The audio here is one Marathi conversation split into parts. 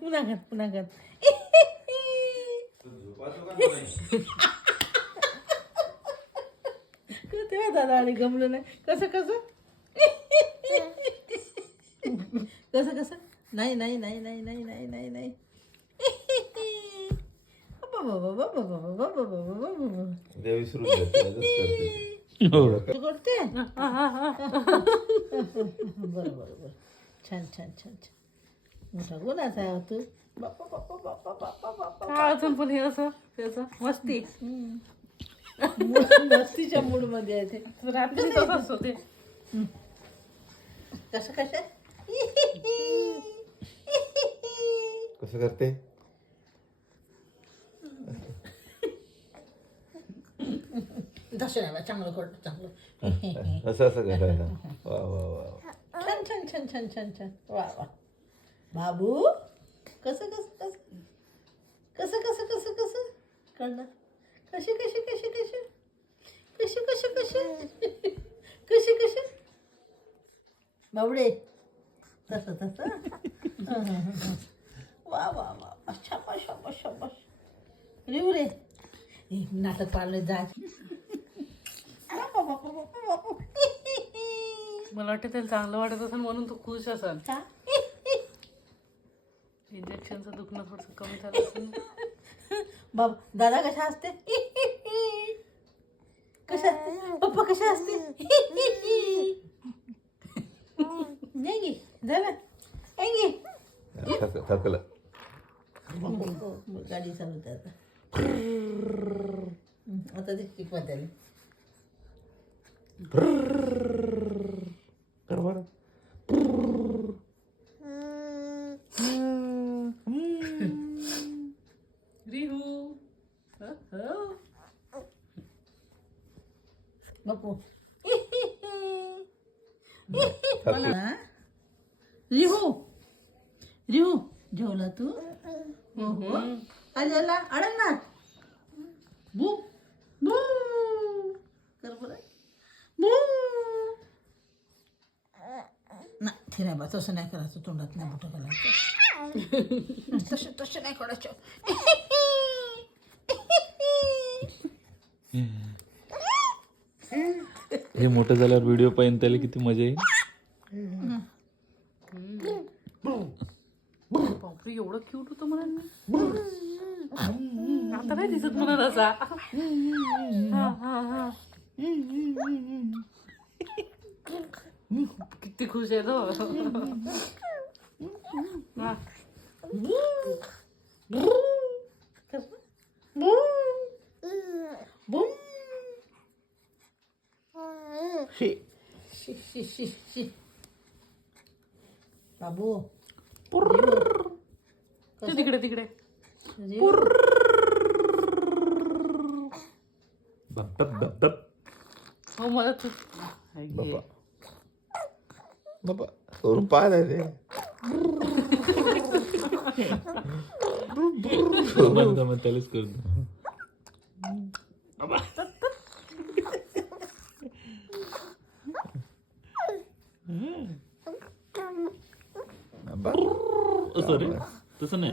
पुन्हा कर पुन्हा कर. तेव्हा दादा आणि गमलं नाही. कसं कसं कसं कसं नाही नाही नाही नाही नाही नाही नाही नाही. करते बरं बरं बरं. छान छान छान छान. मोठा गुन्हाचा आहे तू. बाप्पा बाप्पा बाप्पा बाप्पा बाप्पा. अजून पण हे असं त्याचं मस्ती मस्तीच्या मूड मध्ये आहे ते. रात्री तसंच होते. कसं कसं कसं करते. तसं नाही चांगलं करतो चांगलं. असं असं करायला. वा वा वा. छान छान छान छान छान छान. वा वा बाबू. कसं कसं कसं कसं कसं कसं कसं कळलं. कशी कशी कशी कशी कशी कशी कशी कशी कशी बाबडे तसं तसं. वा वा वा शाबाश शाबाश शाबाश. रिऊ रे नाटक पाळलं जा. मला वाटतं त्याला चांगलं वाटत असेल म्हणून तू खुश असाल. इंजेक्शनचं दुखणं थोडंसं कमी झालं असेल. बाब दादा कशा असते. कशा असते पप्पा कशा असते. नाही गे झालं थकलं. गाडी चालवते आता. आता ते शिकवा त्याला. रिहू बापू रिहू रिहू जेवला तू. हो हो आल्याला अडल ना. बू बू कर बरं. बू ना ते नाही बा तसं नाही करायचं. तोंडात नाही मोठं घालायचं. तसं तसं नाही करायचं. हे मोठं झाल्यावर व्हिडिओ पाहिजे त्याला किती मजा येईल. बापरे एवढं क्यूट होतं मला. आता नाही दिसत म्हणा असा. किती खुश आहे तो. शी शी शी शी बाबू ते तिकडे तिकडे. हो मला तू बाबा बाबा करून पाहत आहे ते. त्यालाच करतो. सॉरी तसं नाही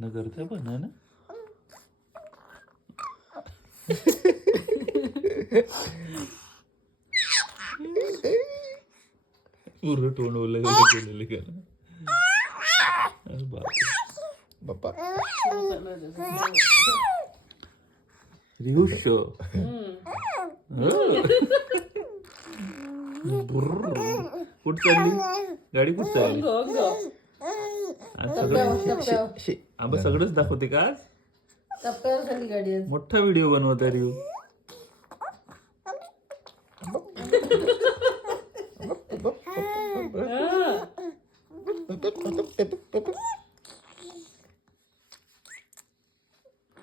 न करते पण है ना. पूर्ण तोंड ओलं केलेलं का. बाप्पा रियुष कुठं चालली गाडी. कुठं चालली. आंबा सगळंच दाखवते का आज. टप्प्यावर झाली गाडी. मोठा व्हिडिओ बनवत आहे रियू.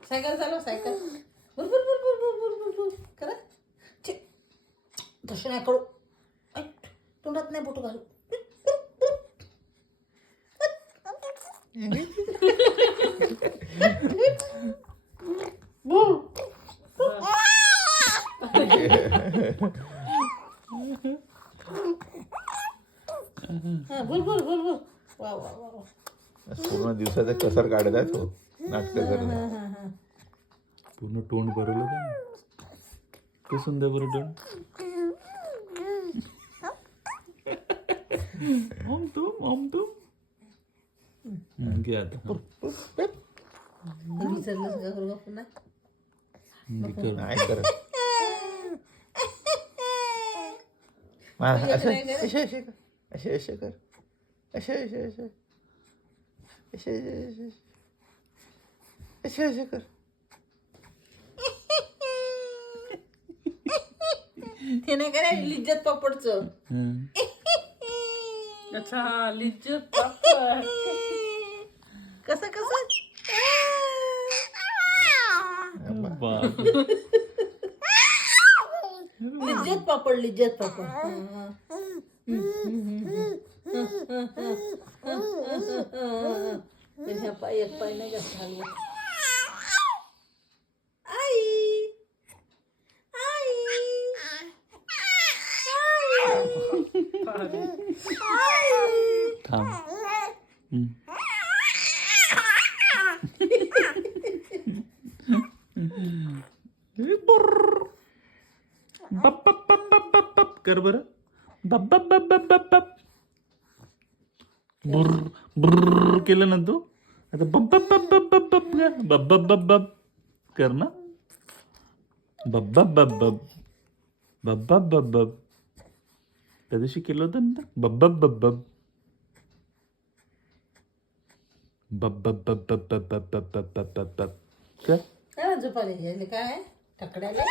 सायकल चालव सायकल. बुरबुर बुरबुर बुरबुर बुरबुर करा. तसं नाही करू. तोंडात नाही बोटं घालू. हा बोल बोल बोल बोल. वा वा वा वा. पूर्ण दिवसाचा कसर काढत तो नाटक करत हा हा हा. पूर्ण तोंड भरवलं का कसं द्या बरं तोंड आमतो घे आता हे विसरलंस का करू का पुन्हा? घे कर. नाही करत असे असे असे कर असे असे कर असे असे असे असे असे असे असे कर. ते नाही करायचं लिज्जत पापडचं. हं. अच्छा लिज्जत पापड. कसं कसं बाप. लिज्जत पापड लिज्जत पापड. हा. त्याच्या पाय एक पाय नाही जास्त हलवत. आई थांब. हं. बप बप बप बप बप बप कर बरं. बप बप बप बप बप बप. बुर्र बुर्र केलं ना तू आता बप बप बप बप बप बप कर. बप बप बप बप कर ना. बप बप बप बप बप बप बप बप त्या दिवशी केलं होतं ना बप बप बप बप बप बप बप बप बप बप बप बप बप बप कर. काय झोपायला काय ठकड्याला